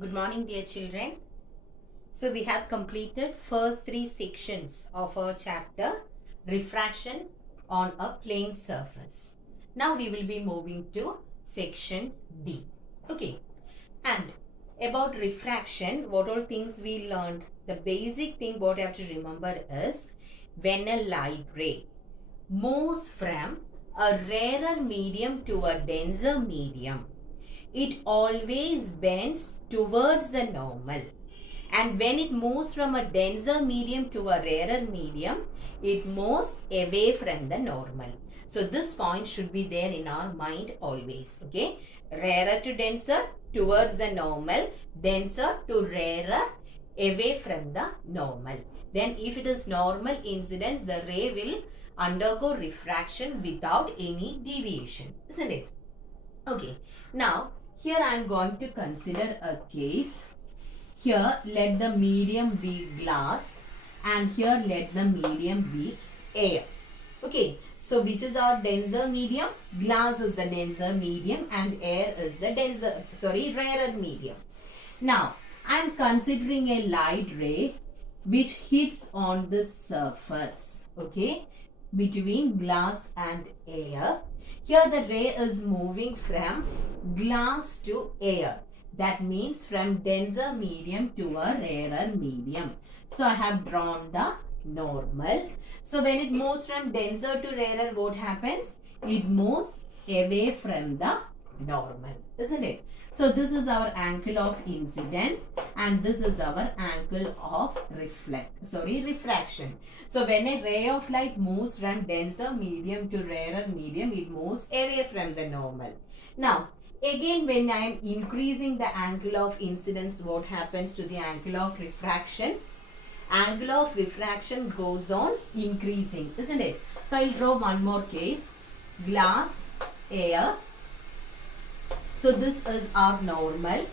Good morning, dear children. So we have completed first three sections of our chapter refraction on a plane surface. Now we will be moving to section D. Okay. And about refraction, what all things we learned? The basic thing what you have to remember is when a light ray moves from a rarer medium to a denser medium, it always bends towards the normal. And when it moves from a denser medium to a rarer medium, it moves away from the normal. So this point should be there in our mind always. Okay. Rarer to denser, towards the normal, denser to rarer, away from the normal. Then if it is normal incidence, the ray will undergo refraction without any deviation. Isn't it? Okay. Now, here I am going to consider a case. Here let the medium be glass and here let the medium be air. Okay. So which is our denser medium? Glass is the denser medium and air is the rarer medium. Now I am considering a light ray which hits on the surface. Okay. Between glass and air. Here the ray is moving from glass to air. That means from denser medium to a rarer medium. So I have drawn the normal. So when it moves from denser to rarer, what happens? It moves away from the normal, isn't it? So this is our angle of incidence and this is our angle of refraction. So when a ray of light moves from denser medium to rarer medium, it moves away from the normal. Now, again when I am increasing the angle of incidence, what happens to the angle of refraction? Angle of refraction goes on increasing, isn't it? So I will draw one more case. Glass, air. So this is our normal.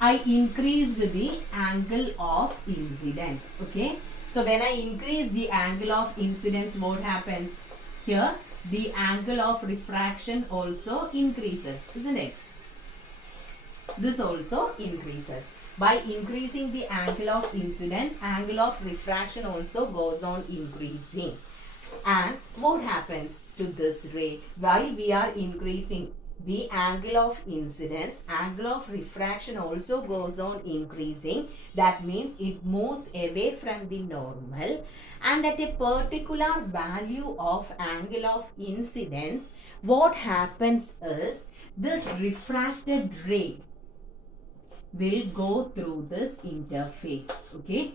I increased the angle of incidence. Okay. So when I increase the angle of incidence, what happens? Here the angle of refraction also increases, isn't it? This also increases. By increasing the angle of incidence, angle of refraction also goes on increasing. And what happens to this ray? While we are increasing the angle of incidence, angle of refraction also goes on increasing. That means it moves away from the normal. And at a particular value of angle of incidence, what happens is this refracted ray will go through this interface. Okay.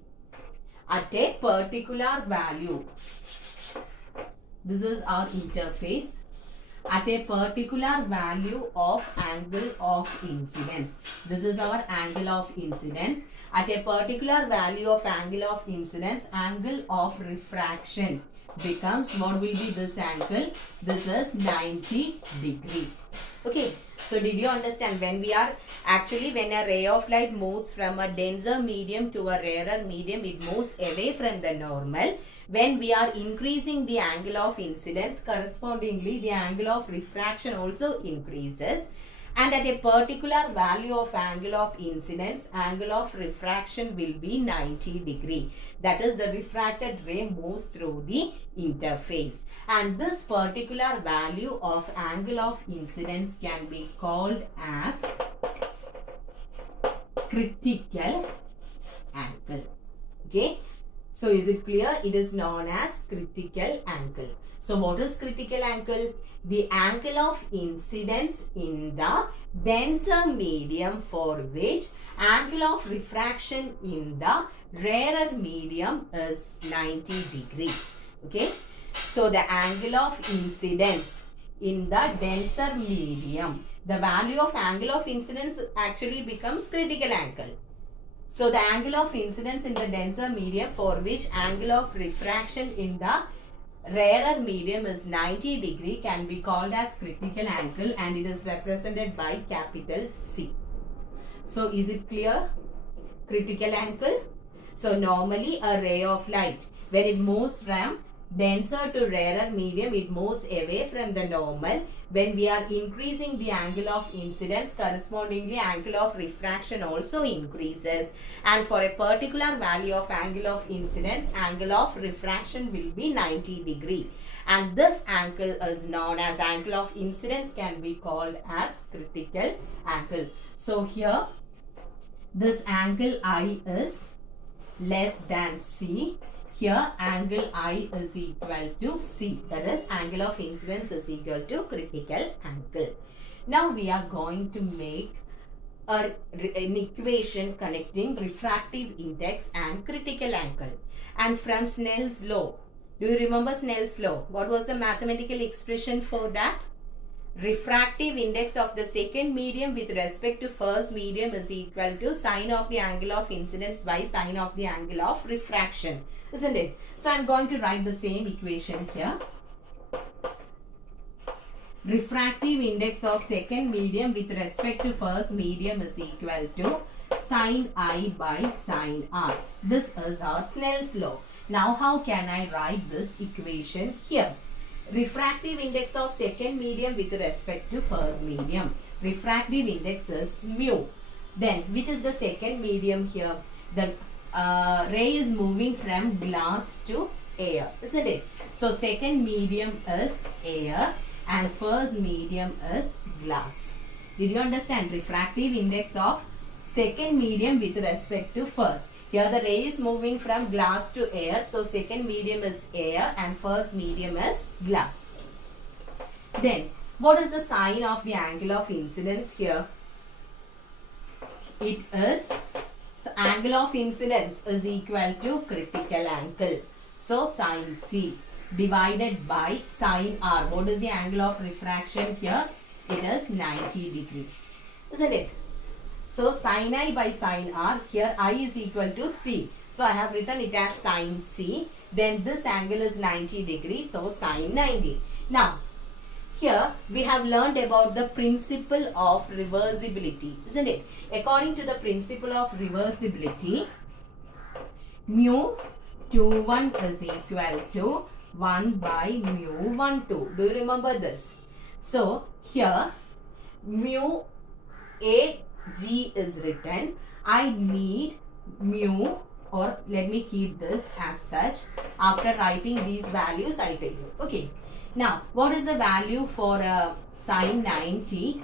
At a particular value, this is our interface. At a particular value of angle of incidence. This is our angle of incidence. At a particular value of angle of incidence, angle of refraction becomes, what will be this angle? This is 90 degree. Okay. So did you understand? When a ray of light moves from a denser medium to a rarer medium, it moves away from the normal. When we are increasing the angle of incidence, correspondingly the angle of refraction also increases. And at a particular value of angle of incidence, angle of refraction will be 90 degree. That is, the refracted ray moves through the interface. And this particular value of angle of incidence can be called as critical angle. Okay. So is it clear? It is known as critical angle. So what is critical angle? The angle of incidence in the denser medium for which angle of refraction in the rarer medium is 90 degree. Okay. So the angle of incidence in the denser medium, the value of angle of incidence actually becomes critical angle. So the angle of incidence in the denser medium for which angle of refraction in the rarer medium is 90 degree can be called as critical angle and it is represented by capital C. So is it clear? Critical angle. So normally a ray of light, when it moves from denser to rarer medium, it moves away from the normal. When we are increasing the angle of incidence, correspondingly angle of refraction also increases. And for a particular value of angle of incidence, angle of refraction will be 90 degree. And this angle is known as angle of incidence, can be called as critical angle. So here, this angle I is less than C. Here angle I is equal to C. That is, angle of incidence is equal to critical angle. Now we are going to make an equation connecting refractive index and critical angle. And from Snell's law, do you remember Snell's law? What was the mathematical expression for that? Refractive index of the second medium with respect to first medium is equal to sine of the angle of incidence by sine of the angle of refraction, isn't it? So I am going to write the same equation here. Refractive index of second medium with respect to first medium is equal to sine I by sine R. This is our Snell's law. Now how can I write this equation here? Refractive index of second medium with respect to first medium. Refractive index is mu. Then which is the second medium here? The ray is moving from glass to air, isn't it? So second medium is air and first medium is glass. Did you understand? Refractive index of second medium with respect to first. Here the ray is moving from glass to air. So second medium is air and first medium is glass. Then what is the sign of the angle of incidence here? It is, angle of incidence is equal to critical angle. So sine C divided by sine R. What is the angle of refraction here? It is 90 degree. Isn't it? So sine I by sine R, here I is equal to C. So I have written it as sine C. Then this angle is 90 degree. So sine 90. Now here we have learned about the principle of reversibility, isn't it? According to the principle of reversibility, mu 21 is equal to 1 by mu 12. Do you remember this? So here mu A G is written. I need mu, or let me keep this as such. After writing these values, I'll tell you. Okay. Now, what is the value for sine 90?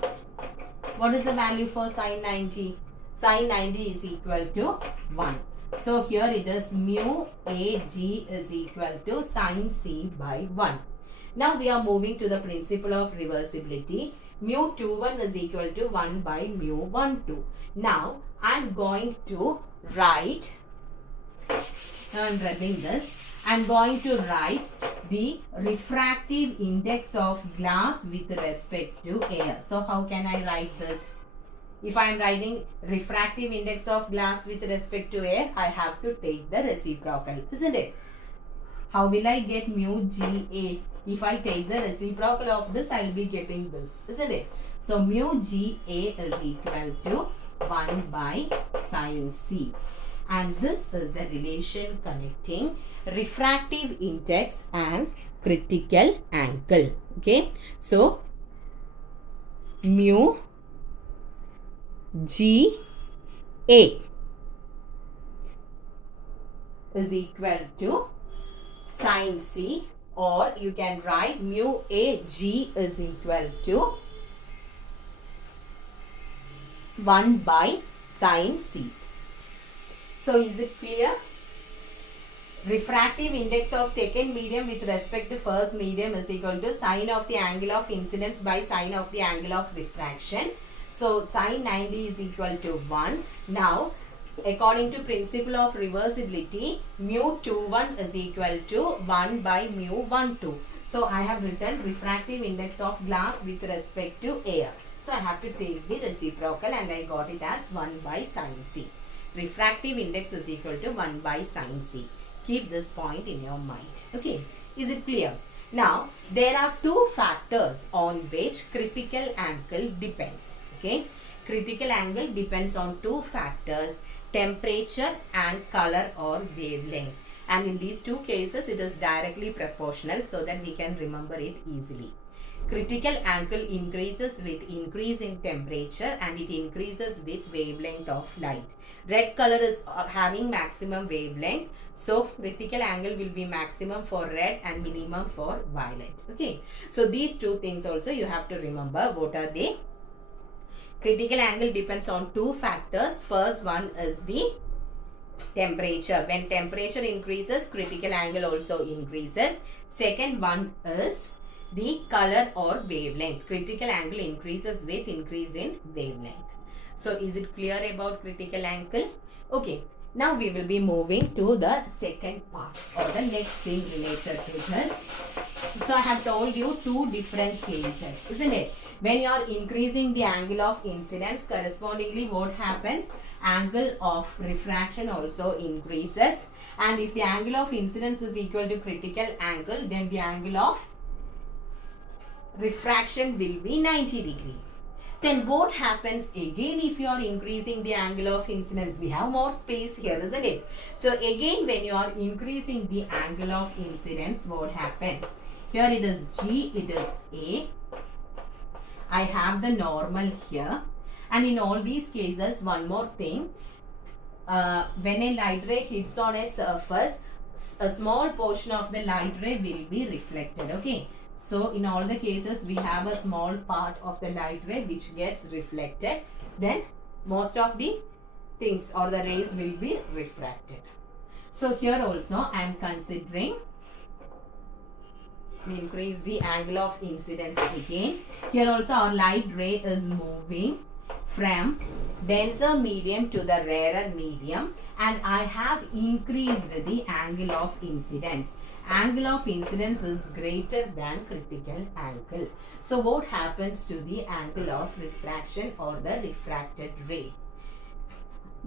What is the value for sine 90? Sine 90 is equal to 1. So here it is mu AG is equal to sine C by 1. Now we are moving to the principle of reversibility. Mu 21 is equal to 1 by mu 12. Now I am going to write, now I am writing this, I am going to write the refractive index of glass with respect to air. So how can I write this? If I am writing refractive index of glass with respect to air, I have to take the reciprocal, isn't it? How will I get mu GA? If I take the reciprocal of this, I will be getting this, isn't it? So mu GA is equal to 1 by sine C. And this is the relation connecting refractive index and critical angle. Okay. So mu GA is equal to sine C, or you can write mu AG is equal to 1 by sine C. So is it clear? Refractive index of second medium with respect to first medium is equal to sine of the angle of incidence by sine of the angle of refraction. So sine 90 is equal to 1. Now according to principle of reversibility, mu 21 is equal to 1 by mu 12. So I have written refractive index of glass with respect to air. So I have to take the reciprocal and I got it as 1 by sine C. Refractive index is equal to 1 by sine C. Keep this point in your mind. Okay. Is it clear? Now, there are two factors on which critical angle depends. Okay. Critical angle depends on two factors, temperature and color or wavelength. and in these two cases it is directly proportional, so that we can remember it easily. Critical angle increases with increase in temperature and it increases with wavelength of light. Red color is having maximum wavelength, so critical angle will be maximum for red and minimum for violet. Okay, so these two things also you have to remember. What are they? Critical angle depends on two factors. First one is the temperature. When temperature increases, critical angle also increases. Second one is the color or wavelength. Critical angle increases with increase in wavelength. So is it clear about critical angle? Okay, now we will be moving to the second part or the next thing related to this. So I have told you two different cases, isn't it? When you are increasing the angle of incidence, correspondingly what happens? Angle of refraction also increases, and if the angle of incidence is equal to critical angle, then the angle of refraction will be 90 degree. Then what happens again if you are increasing the angle of incidence? We have more space here, isn't it? So again, when you are increasing the angle of incidence, what happens? Here it is G, it is A. I have the normal here. And in all these cases, one more thing. When a light ray hits on a surface, a small portion of the light ray will be reflected. Okay. So in all the cases, we have a small part of the light ray which gets reflected. Then most of the things or the rays will be refracted. So here also I am considering we increase the angle of incidence again. Here also our light ray is moving from denser medium to the rarer medium, and I have increased the angle of incidence. Angle of incidence is greater than critical angle. So what happens to the angle of refraction or the refracted ray?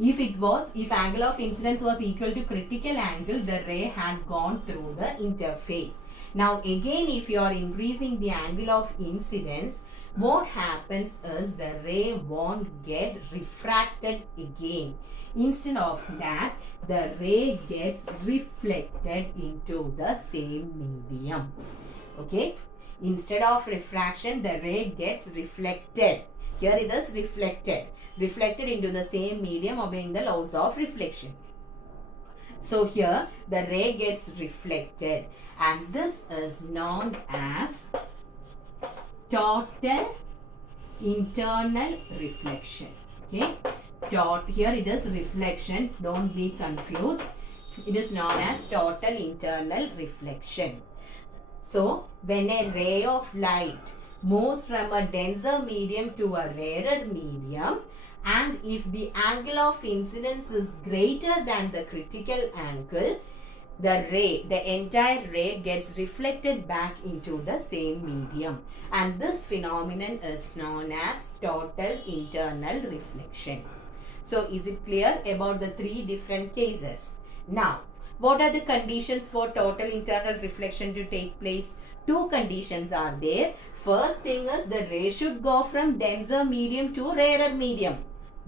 If angle of incidence was equal to critical angle, the ray had gone through the interface. Now again, if you are increasing the angle of incidence, what happens is the ray won't get refracted again. Instead of that, the ray gets reflected into the same medium. Okay? Instead of refraction, the ray gets reflected. Here it is reflected. Reflected into the same medium obeying the laws of reflection. So here the ray gets reflected, and this is known as total internal reflection. Okay? Here it is reflection, don't be confused. It is known as total internal reflection. So when a ray of light moves from a denser medium to a rarer medium, and if the angle of incidence is greater than the critical angle, the entire ray gets reflected back into the same medium, and this phenomenon is known as total internal reflection. So is it clear about the three different cases? Now, what are the conditions for total internal reflection to take place? Two conditions are there. First thing is the ray should go from denser medium to rarer medium.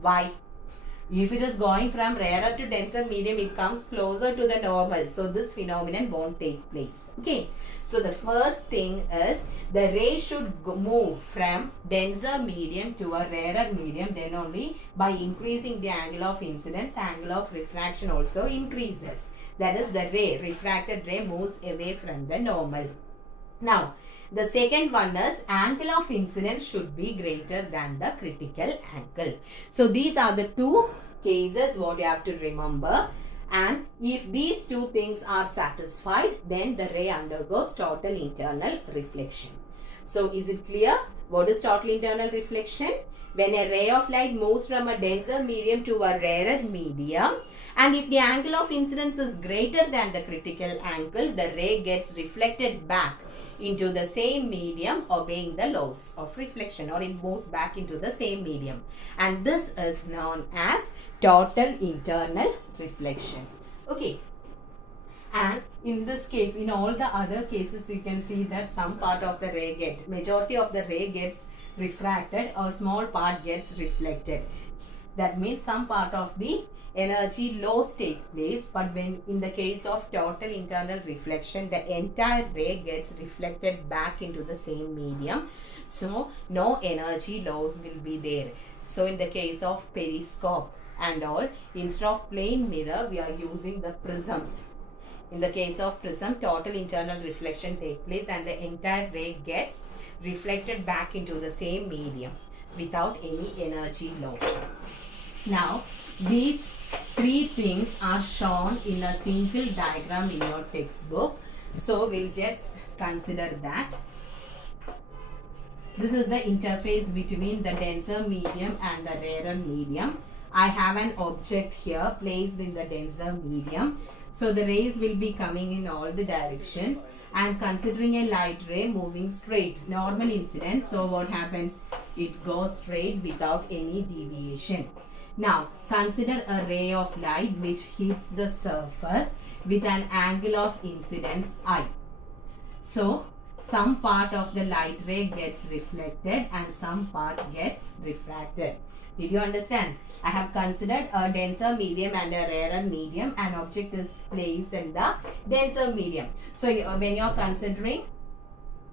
Why? If it is going from rarer to denser medium, it comes closer to the normal. So this phenomenon won't take place. Okay. So the first thing is the ray should move from denser medium to a rarer medium. Then only by increasing the angle of incidence, angle of refraction also increases. That is, the ray, refracted ray, moves away from the normal. Now, the second one is angle of incidence should be greater than the critical angle. So these are the two cases what you have to remember, and if these two things are satisfied, then the ray undergoes total internal reflection. So is it clear? What is total internal reflection? When a ray of light moves from a denser medium to a rarer medium, and if the angle of incidence is greater than the critical angle, the ray gets reflected back into the same medium obeying the laws of reflection, or it moves back into the same medium, and this is known as total internal reflection. Okay, and in this case, in all the other cases, you can see that some part of the ray majority of the ray gets refracted or small part gets reflected. That means some part of the energy loss take place, but when in the case of total internal reflection, the entire ray gets reflected back into the same medium, so no energy loss will be there. So in the case of periscope and all, instead of plain mirror, we are using the prisms. In the case of prism, total internal reflection takes place and the entire ray gets reflected back into the same medium without any energy loss. Now, these three things are shown in a single diagram in your textbook. So, we'll just consider that. This is the interface between the denser medium and the rarer medium. I have an object here placed in the denser medium. So, the rays will be coming in all the directions. I am considering a light ray moving straight, normal incidence. So, what happens? It goes straight without any deviation. Now, consider a ray of light which hits the surface with an angle of incidence I. So, some part of the light ray gets reflected and some part gets refracted. Did you understand? I have considered a denser medium and a rarer medium. An object is placed in the denser medium. So, when you are considering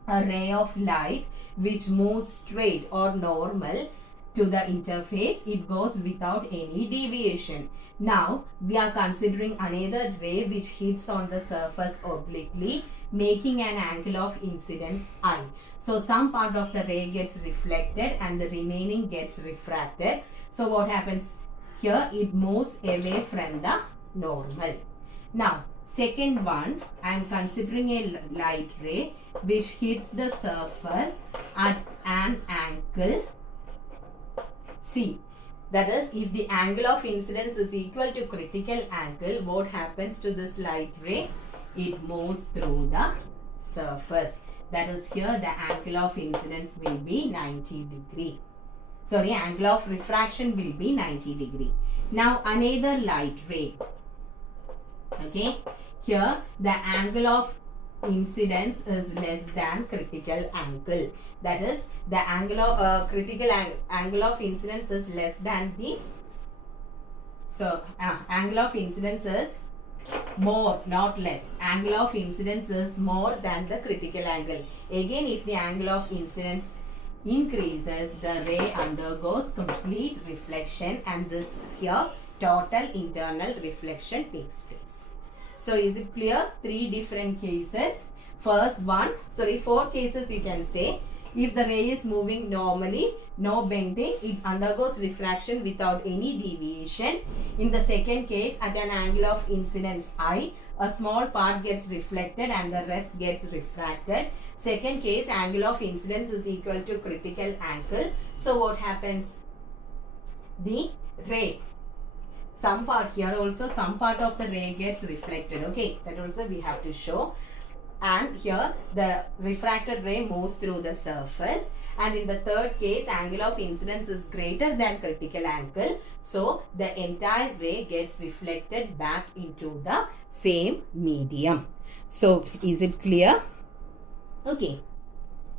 a ray of light which moves straight or normal to the interface, it goes without any deviation. Now, we are considering another ray which hits on the surface obliquely, making an angle of incidence I. So, some part of the ray gets reflected and the remaining gets refracted. So, what happens here? It moves away from the normal. Now, second one, I am considering a light ray which hits the surface at an angle C. That is, if the angle of incidence is equal to critical angle, what happens to this light ray? It moves through the surface. That is, here the angle of incidence will be 90 degree. Sorry, angle of refraction will be 90 degree. Now, another light ray. Okay, here the angle of incidence is less than critical angle. That is, the angle of critical angle of incidence is less than the angle of incidence is more, not less. Angle of incidence is more than the critical angle. Again, if the angle of incidence increases, the ray undergoes complete reflection and this here total internal reflection takes place. So, is it clear? Three different cases. First one, sorry, four cases you can say. If the ray is moving normally, no bending, it undergoes refraction without any deviation. In the second case, at an angle of incidence I, a small part gets reflected and the rest gets refracted. Second case, angle of incidence is equal to critical angle. So, what happens? The ray, some part here also, some part of the ray gets reflected. Okay, that also we have to show. And here the refracted ray moves through the surface. And in the third case, angle of incidence is greater than critical angle. So, the entire ray gets reflected back into the same medium. So, is it clear? Okay.